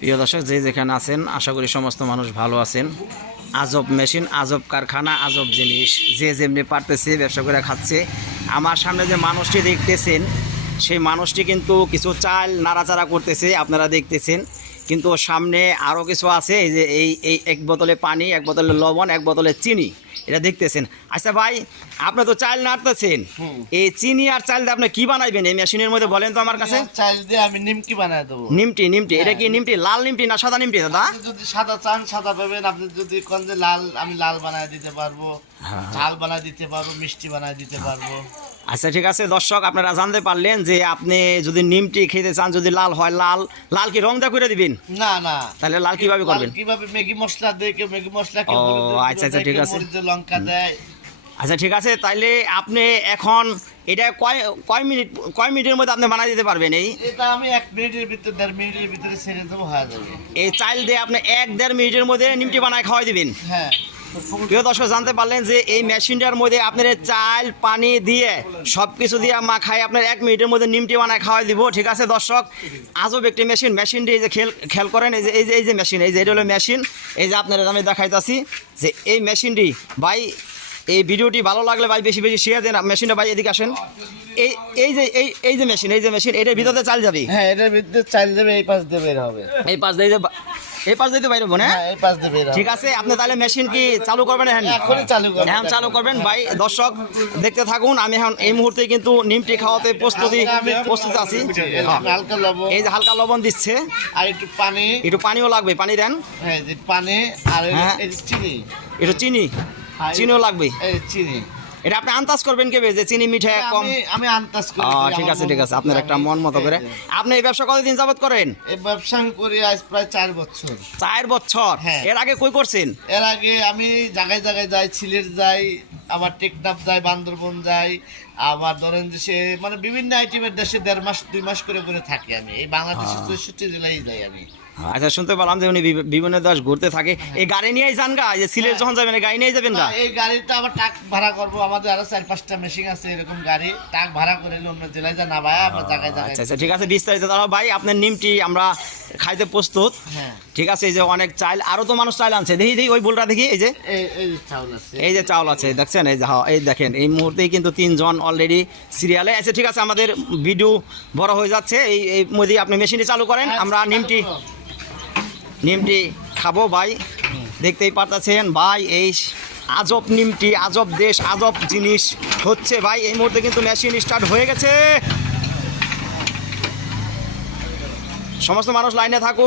প্রিয় দর্শক, যে যেখানে আছেন আশা করি সমস্ত মানুষ ভালো আছেন। আজব মেশিন, আজব কারখানা, আজব জিনিস, যে যেমনি পারতেছে ব্যবসা করে খাচ্ছে। আমার সামনে যে মানুষটি দেখতেছেন, সেই মানুষটি কিন্তু কিছু চাল নাড়াচাড়া করতেছে, আপনারা দেখতেছেন। কিন্তু ওর সামনে আরও কিছু আছে, এই যে এই এক বোতলে পানি, এক বোতলে লবণ, এক বোতলে চিনি, এটা দেখতেছেন। আচ্ছা ভাই, আপনি তো চাল নাড়তেছেন, এই চিনি আর চাল দিয়ে আপনি কি বানাইবেন এই মেশিনের মধ্যে বলেন তো আমার কাছে। চাল দিয়ে আমি নিমকি বানায় দেবো। নিমটি এটা কি নিমটি লাল নিমটি না সাদা নিমটি দাদা? আপনি যদি সাদা চান সাদা পাবেন, আপনি যদি কোন যে লাল, আমি লাল বানায় দিতে পারবো, ঝাল বানায় দিতে পারবো, মিষ্টি বানায় দিতে পারবো। আচ্ছা ঠিক আছে দর্শক, আপনারা জানতে পারলেন যে আপনি যদি নিমটি খেতে চান, যদি লাল হয়, লাল কি রং দা করে দিবেন? না না, তাহলে লাল কিভাবে করবেন? কিভাবে ম্যাগি মশলা দেয়, কেউ ম্যাগি মশলা, কেউ ও, হলুদের গুঁড়ো আচ্ছা, দেয়, ঠিক কেউ আছে। মরিচের লঙ্কা দেয়। আচ্ছা ঠিক আছে, তাইলে আপনি এখন এটা কয় মিনিটের মধ্যে আপনি বানাই দিতে পারবেন? এটা আমি 1 মিনিটের ভিতরে, 1.5 মিনিটের ভিতরে ছেড়ে দেবো, হয়ে যাবে। এই চাল দিয়ে আপনি 1-1.5 মিনিটের মধ্যে নিমটি বানায় খাওয়াই দিবেন। হ্যাঁ। প্রিয় দর্শক, জানতে পারলেন যে এই মেশিনটার মধ্যে আপনার চাল পানি দিয়ে সব কিছু দিয়ে মাখায় আপনার 1 মিনিটের মধ্যে নিমটি বানায় খাওয়াই দিব। ঠিক আছে দর্শক, আজব একটি মেশিনটি এই যে খেয়াল করেন, এই যে মেশিন, এই যে এটা হলো মেশিন। এই যে আপনারা আমি দেখাইতেছি যে এই মেশিনটি ভাই, এই ভিডিওটি ভালো লাগলে ভাই বেশি বেশি শেয়ার দেন। মেশিনটা ভাই এদিকে আসেন। এই যে মেশিন এটার ভিতরে চাল যাবে। হ্যাঁ, এটার ভিতরে চাল দেবে, এই পাশ দিয়ে বের হবে। এই পাশ দিয়ে বাইরে বোন। হ্যাঁ, এই পাশ দিয়ে বের হবে। ঠিক আছে, আপনি তাহলে মেশিন কি চালু করবেন? এখনই চালু করবেন। এখন চালু করবেন ভাই। দর্শক দেখতে থাকুন, আমি এখন এই মুহূর্তে কিন্তু নিমটি খাওয়াতে প্রস্তুত আছি। হালকা লবণ, এই যে হালকা লবণ দিচ্ছে, আর একটু পানি, একটু পানিও লাগবে, পানি দেন। হ্যাঁ যে পানি, আর হ্যাঁ। এই যে চিনি, একটু চিনিও লাগবে। এই চিনি। এটা আপনি আন্দাজ করবেন কেবে যে চিনি মিঠা কম? আমি আন্দাজ করি। ঠিক আছে আপনার একটা মন মতো করে। আপনি এই ব্যবসা কতদিন যাবত করেন? এই ব্যবসা আমি করি আজ প্রায় 4 বছর। 4 বছর? হ্যাঁ। এর আগে কই করছেন? এর আগে আমি জায়গায় জায়গায় যাই, সিলেট যাই, আবার টেকনাফ যাই, বান্দরবন যাই, আবার ধরেন যে সে মানে বিভিন্ন আইটেমের দেশে 1.5 মাস 2 মাস করে করে থাকি আমি। এই বাংলাদেশের 64 জেলায় যাই আমি। আচ্ছা, শুনতে পেলাম যে উনি বিভিন্ন দেশ ঘুরতে থাকে। এই গাড়ি নিয়েই যান গা? যে সিলেট যখন যাবেন গাড়ি নিয়ে যাবেন গা? এই গাড়িটা আবার টাক ভাড়া করবো, আমাদের আরো 4-5টা মেশিন আছে এরকম গাড়ি, টাক ভাড়া করে অন্য জেলায় যা না ভাই, আমরা জায়গায় জায়গায়। আচ্ছা ঠিক আছে, বিস্তারিত দাঁড়াও ভাই। আপনার নিমটি আমরা খাইতে প্রস্তুত। হ্যাঁ ঠিক আছে, এই যে অনেক চাল, আরো তো মানুষ চাল আনছে, দেখি ওই বোলটা দেখি। এই যে চাউল আছে, এই যে চাউল আছে দেখছেন, এই যে এই দেখেন, এই মুহূর্তেই কিন্তু 3 জন অলরেডি সিরিয়ালে আছে। ঠিক আছে, আমাদের ভিডিও বড় হয়ে যাচ্ছে, এই মধ্যে আপনি মেশিনটি চালু করেন, আমরা নিমটি খাবো ভাই। দেখতেই পারতেছেন ভাই, এই আজব নিমটি, আজব দেশ, আজব জিনিস হচ্ছে ভাই। এই মুহূর্তে কিন্তু মেশিন স্টার্ট হয়ে গেছে। সমস্ত মানুষ লাইনে থাকুন।